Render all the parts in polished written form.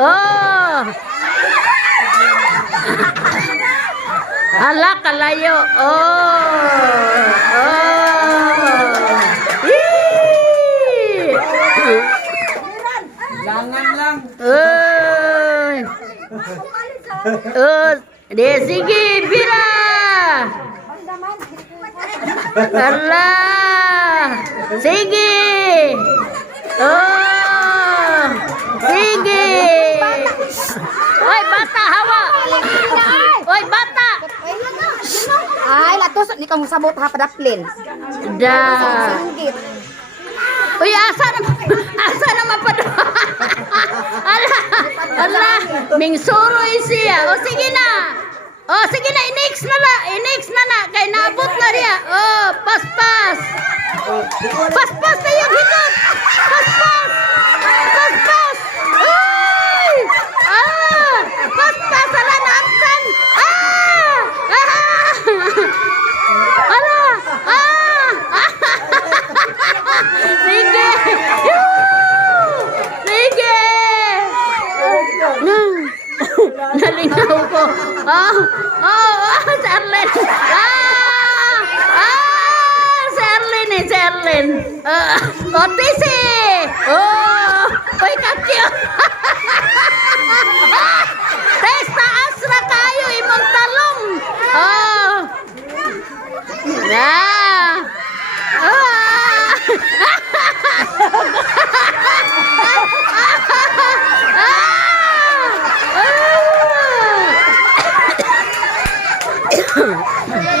Oh. Ala, kalayo. Oh. Oh. Yee. Langan lang. Uy. Oh, de sige, bira. Ala. Sige. Oh. Sige. Oy, bata, hawa. Oy, bata. Ay, latos ni kang sabot ha padaplin. Da. Singgit. Uy, asa naman pa doon? Ala, mingsuroy siya. O, sige na. O, sige na, i-next na na. Kay naabot na riya. O, paspas. Paspas na yung hitot. Paspas. Paspas. Uy! Ah! Paspas, ala, naabsan. Ah! Ah! Ala! Ah! Sige! Sige! Nalingaw ko. Oh! Oh! Oh! Si Arlen! Si Arlen eh! Si Arlen! Otisi! Oh! Uy, kakyo! Testa asra kayo! Imong talong! Oh! Ah!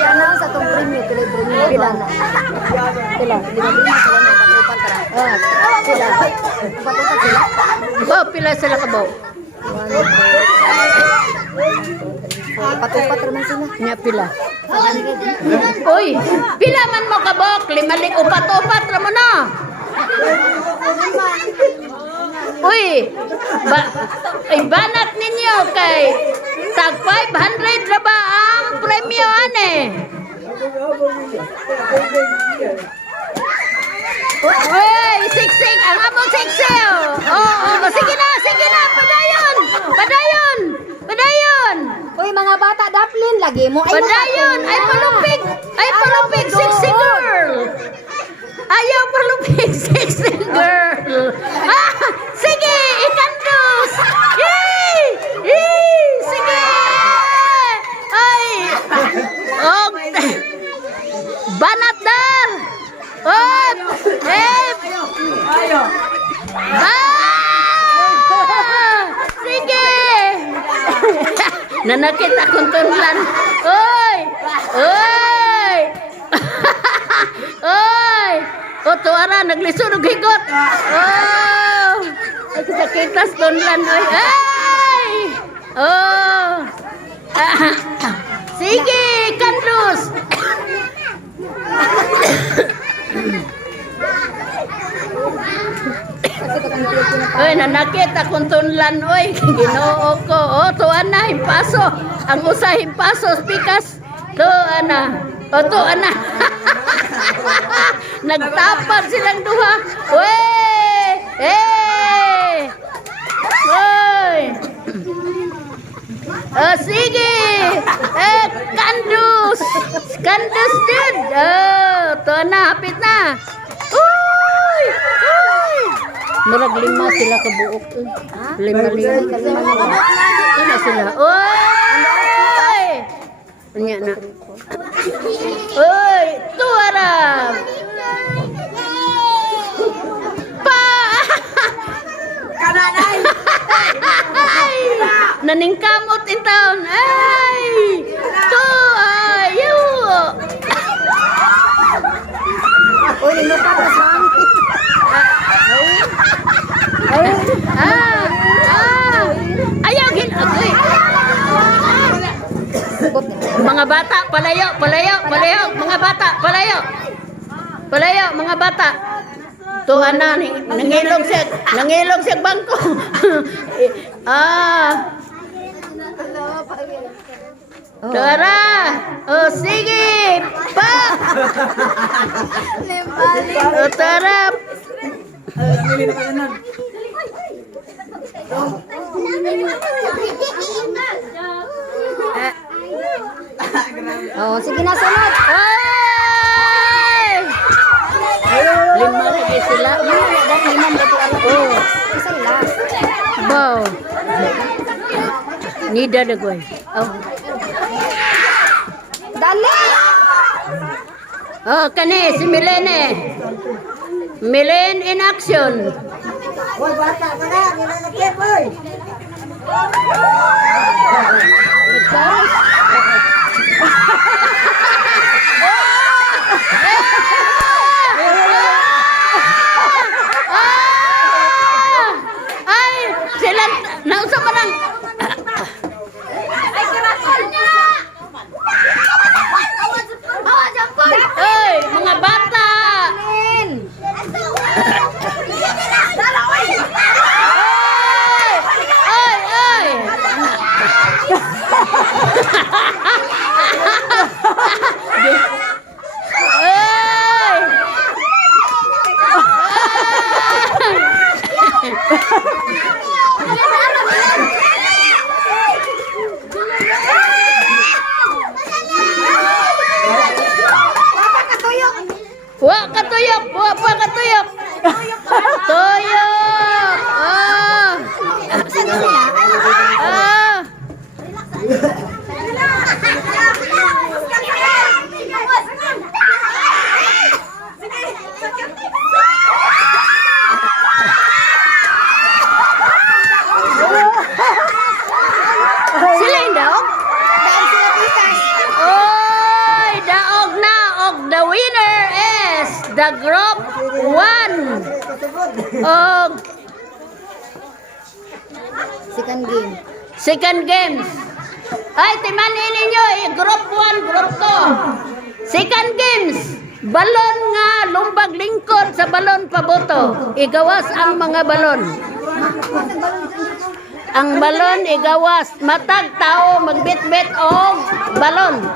Yan na sa tong premium, pila na. Pila, 5 sila na patupan tara. Pila. Patupan sila. Oh, pila sila ka ba? Patupan naman sila. Nya pila. Uy, pila man mo ka bok? 5 upat-upat ra mo na. Uy, banat ninyo kay tag 500 ra ba ang premyo ane? Uy, siksik, ang among siksik. Oh, sige na, padayon. Uy, mga bata daplin lagi mo. Padayon, ay palupig, sexy girl. Ayaw palupig, sexy girl. Ah, sige, ikandos. Sige. Ay, oh, banat dar. Oh, Ayo. sige. Nanakit akong tunlan. Oy! Oy! O, tuwara, naglisunog higot. Oh! Ay, kasakitas tunlan. Oy! Ay! Oh! Sige, kandus. Oy, nanakit akong tunlan, oy. Ginoo ko. Oh, tuan na, himpaso. Ang usa himpaso, pikas. Tuan na. O, tuan na. Nagtapad silang duha. Oy! Oy! Oh, sige. Kandus. Kandus din. Oh, tuan na, hapit na. Uy! Murag 5 sila kabuok. 5. Ano sila? Oy! Unya na. Oy! Tuara! Pa! Kananay. Naningkamot in town. Ay! Ayo! Uy, nilupat na sa hangin. Ayaw agoy. Mga bata, palayo. Mga bata, palayo, mga bata. Tuhan na, nangilog siya bangko. Tara! O, sige! Pa! O, tara! Pili na kanan. Oh, sige na, sunod. Ay! Lima lagi sila. Limang dati ako. Oh, Isang last. wow. Nida na ko. Oh. Dali! Oh, kani si Milene. Milen in action. Hoy, bata ka na. Nilalakip, hoy. Ay, sila nausa pa lang. Ay, karakol niya! Awas ang pol! Ay, mga bata. Ay, ay. Ay. Wa katuyok, wa pa katuyok. Tuyok. Ah. Ah. Sila yung daog? Oy, daog na. Og the winner is the group 1. Og Second game. second games. Ay, timanin ninyo, group 1, group 2. Second games. Balon nga lumbag lingkod sa balon paboto. Igawas ang mga balon. Ang balon igawas. Matag tao magbitbit og balon.